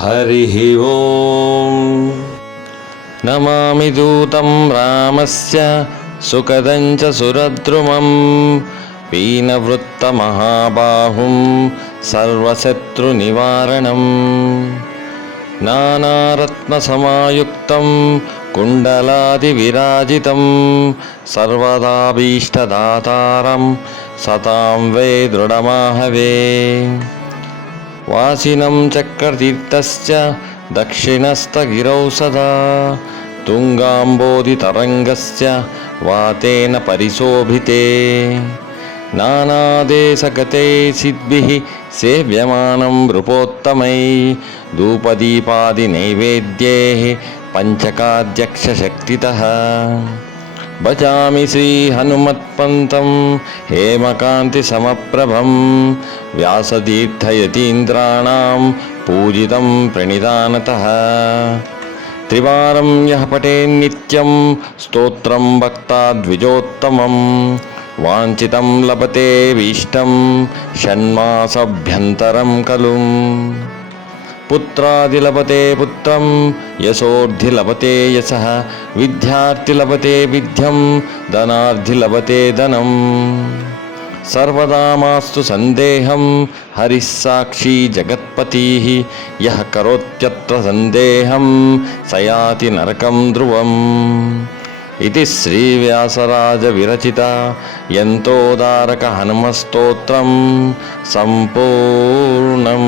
हरिः ॐ नमामि दूतं रामस्य सुखदं च सुरद्रुमम्। पीनवृत्तमहाबाहुं सर्वशत्रुनिवारणम्। నానారత్నసమాయుక్తం కుండలాదివిరాజితం సర్వదాభీష్టదాతారం సతాం వే దృఢమాహవే వాసినం చక్రతీర్థస్య దక్షిణస్థగిరౌ సదా తుంగాంబోధితరంగస్య వాతేన పరిశోభితే నానాదేశగతే సిద్భిः సేవ్యమానం నృపోత్తమై ధూపదీపాది ధూపదీపాదినైవేద్యైः పంచకాధ్యక్షశక్తితः భజామి శ్రీహనుమత్పంతం హేమకాంతిసమప్రభం వ్యాసతీర్థయతీంద్రాణం పూజితం ప్రణిదానతः త్రివారం యः పఠేన్నిత్యం స్తోత్రం భక్తాద్విజోత్తమం వాంఛితం లభతే వీష్టం షణ్మాసభ్యంతరం ఖలు పుత్రాదిలభతే పుత్రం యశోర్ధిలభతే యశః విద్యార్థిలభతే విద్యం ధనార్థిలభతే ధనం. సర్వదా మాస్తు సందేహం హరిస్సాక్షి జగత్పతి యः కరోత్యత్ర సందేహం సయాతి నరకం ధ్రువం. ఇది శ్రీవ్యాసరాజ విరచిత ఎంతోదారక హనుమస్తోత్రం సంపూర్ణం.